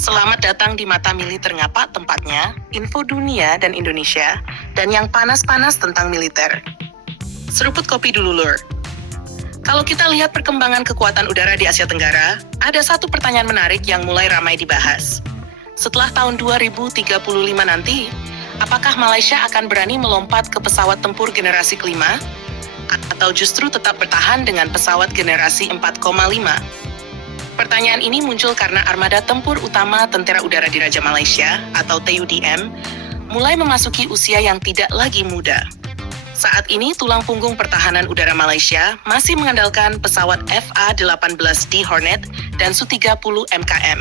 Selamat datang di Mata Militer Ngapa, tempatnya info dunia dan Indonesia, dan yang panas-panas tentang militer. Seruput kopi dulu, Lur. Kalau kita lihat perkembangan kekuatan udara di Asia Tenggara, ada satu pertanyaan menarik yang mulai ramai dibahas. Setelah tahun 2035 nanti, apakah Malaysia akan berani melompat ke pesawat tempur generasi kelima? Atau justru tetap bertahan dengan pesawat generasi 4,5? Pertanyaan ini muncul karena armada tempur utama Tentera Udara Diraja Malaysia atau TUDM mulai memasuki usia yang tidak lagi muda. Saat ini tulang punggung pertahanan udara Malaysia masih mengandalkan pesawat FA-18D Hornet dan Su-30 MKM.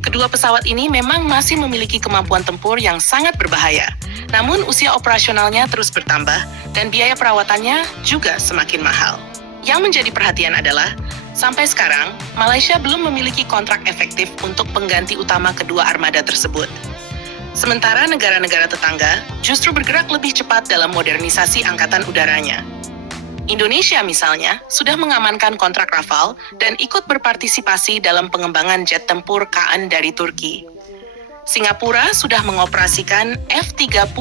Kedua pesawat ini memang masih memiliki kemampuan tempur yang sangat berbahaya, namun usia operasionalnya terus bertambah dan biaya perawatannya juga semakin mahal. Yang menjadi perhatian adalah, sampai sekarang, Malaysia belum memiliki kontrak efektif untuk pengganti utama kedua armada tersebut. Sementara negara-negara tetangga justru bergerak lebih cepat dalam modernisasi angkatan udaranya. Indonesia misalnya sudah mengamankan kontrak Rafale dan ikut berpartisipasi dalam pengembangan jet tempur KN dari Turki. Singapura sudah mengoperasikan F-35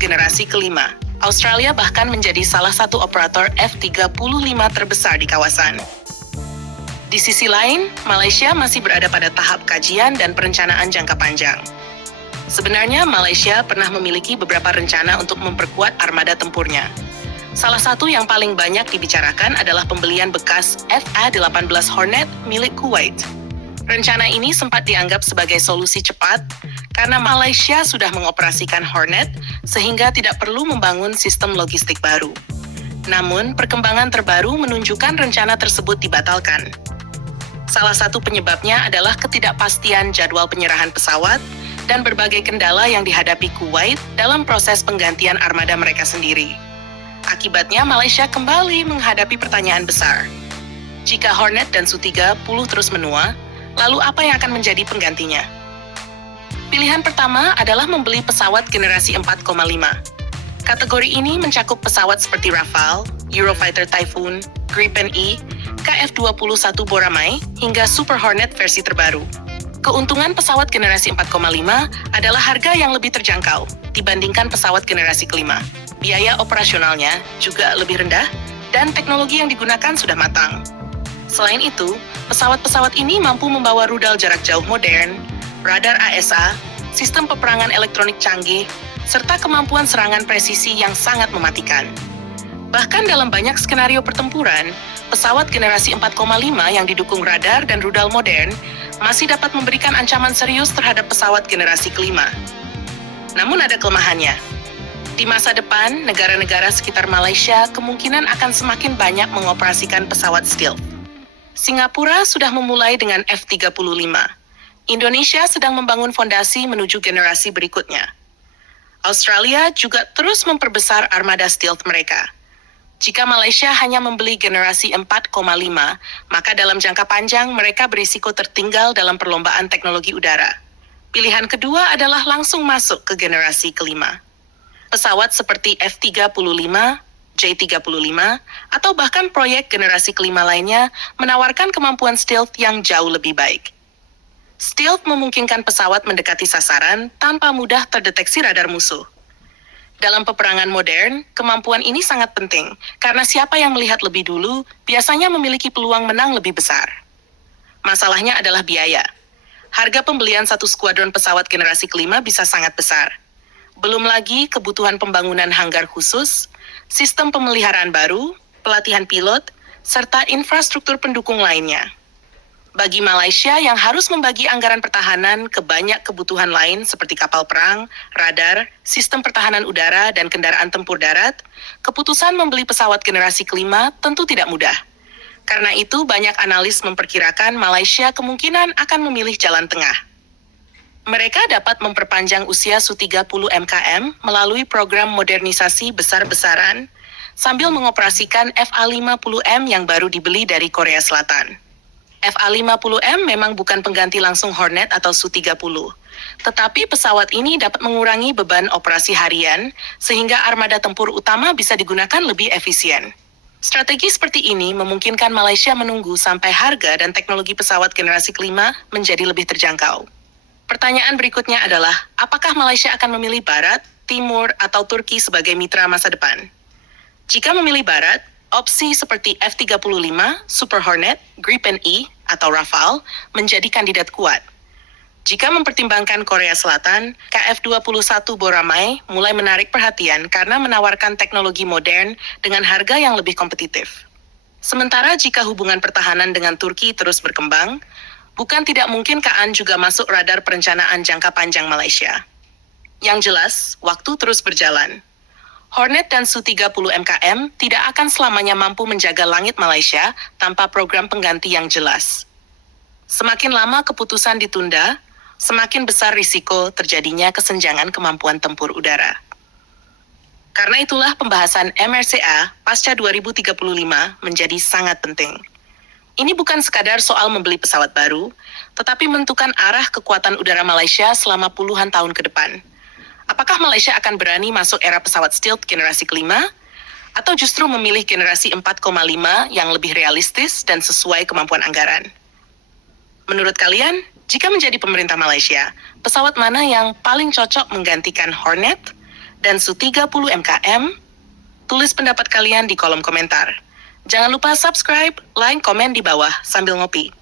generasi kelima. Australia bahkan menjadi salah satu operator F-35 terbesar di kawasan. Di sisi lain, Malaysia masih berada pada tahap kajian dan perencanaan jangka panjang. Sebenarnya, Malaysia pernah memiliki beberapa rencana untuk memperkuat armada tempurnya. Salah satu yang paling banyak dibicarakan adalah pembelian bekas FA-18 Hornet milik Kuwait. Rencana ini sempat dianggap sebagai solusi cepat karena Malaysia sudah mengoperasikan Hornet sehingga tidak perlu membangun sistem logistik baru. Namun, perkembangan terbaru menunjukkan rencana tersebut dibatalkan. Salah satu penyebabnya adalah ketidakpastian jadwal penyerahan pesawat dan berbagai kendala yang dihadapi Kuwait dalam proses penggantian armada mereka sendiri. Akibatnya, Malaysia kembali menghadapi pertanyaan besar. Jika Hornet dan Su-30 terus menua, lalu apa yang akan menjadi penggantinya? Pilihan pertama adalah membeli pesawat generasi 4,5. Kategori ini mencakup pesawat seperti Rafale, Eurofighter Typhoon, Gripen E, KF-21 Boramai, hingga Super Hornet versi terbaru. Keuntungan pesawat generasi 4,5 adalah harga yang lebih terjangkau dibandingkan pesawat generasi kelima. Biaya operasionalnya juga lebih rendah dan teknologi yang digunakan sudah matang. Selain itu, pesawat-pesawat ini mampu membawa rudal jarak jauh modern, radar AESA, sistem peperangan elektronik canggih, serta kemampuan serangan presisi yang sangat mematikan. Bahkan dalam banyak skenario pertempuran, pesawat generasi 4,5 yang didukung radar dan rudal modern masih dapat memberikan ancaman serius terhadap pesawat generasi kelima. Namun ada kelemahannya. Di masa depan, negara-negara sekitar Malaysia kemungkinan akan semakin banyak mengoperasikan pesawat stealth. Singapura sudah memulai dengan F-35. Indonesia sedang membangun fondasi menuju generasi berikutnya. Australia juga terus memperbesar armada stealth mereka. Jika Malaysia hanya membeli generasi 4,5, maka dalam jangka panjang mereka berisiko tertinggal dalam perlombaan teknologi udara. Pilihan kedua adalah langsung masuk ke generasi kelima. Pesawat seperti F-35, J-35, atau bahkan proyek generasi kelima lainnya menawarkan kemampuan stealth yang jauh lebih baik. Stealth memungkinkan pesawat mendekati sasaran tanpa mudah terdeteksi radar musuh. Dalam peperangan modern, kemampuan ini sangat penting, karena siapa yang melihat lebih dulu biasanya memiliki peluang menang lebih besar. Masalahnya adalah biaya. Harga pembelian satu skuadron pesawat generasi kelima bisa sangat besar. Belum lagi kebutuhan pembangunan hanggar khusus, sistem pemeliharaan baru, pelatihan pilot, serta infrastruktur pendukung lainnya. Bagi Malaysia yang harus membagi anggaran pertahanan ke banyak kebutuhan lain seperti kapal perang, radar, sistem pertahanan udara, dan kendaraan tempur darat, keputusan membeli pesawat generasi kelima tentu tidak mudah. Karena itu, banyak analis memperkirakan Malaysia kemungkinan akan memilih jalan tengah. Mereka dapat memperpanjang usia Su-30 MKM melalui program modernisasi besar-besaran sambil mengoperasikan FA-50M yang baru dibeli dari Korea Selatan. FA-50M memang bukan pengganti langsung Hornet atau Su-30, tetapi pesawat ini dapat mengurangi beban operasi harian sehingga armada tempur utama bisa digunakan lebih efisien. Strategi seperti ini memungkinkan Malaysia menunggu sampai harga dan teknologi pesawat generasi kelima menjadi lebih terjangkau. Pertanyaan berikutnya adalah, apakah Malaysia akan memilih Barat, Timur, atau Turki sebagai mitra masa depan? Jika memilih Barat, opsi seperti F-35, Super Hornet, Gripen E, atau Rafale menjadi kandidat kuat. Jika mempertimbangkan Korea Selatan, KF-21 Boramae mulai menarik perhatian karena menawarkan teknologi modern dengan harga yang lebih kompetitif. Sementara jika hubungan pertahanan dengan Turki terus berkembang, bukan tidak mungkin KAN juga masuk radar perencanaan jangka panjang Malaysia. Yang jelas, waktu terus berjalan. Hornet dan Su-30 MKM tidak akan selamanya mampu menjaga langit Malaysia tanpa program pengganti yang jelas. Semakin lama keputusan ditunda, semakin besar risiko terjadinya kesenjangan kemampuan tempur udara. Karena itulah pembahasan MRCA pasca 2035 menjadi sangat penting. Ini bukan sekadar soal membeli pesawat baru, tetapi menentukan arah kekuatan udara Malaysia selama puluhan tahun ke depan. Apakah Malaysia akan berani masuk era pesawat stealth generasi kelima, atau justru memilih generasi 4,5 yang lebih realistis dan sesuai kemampuan anggaran? Menurut kalian, jika menjadi pemerintah Malaysia, pesawat mana yang paling cocok menggantikan Hornet dan Su-30 MKM? Tulis pendapat kalian di kolom komentar. Jangan lupa subscribe, like, komen di bawah sambil ngopi.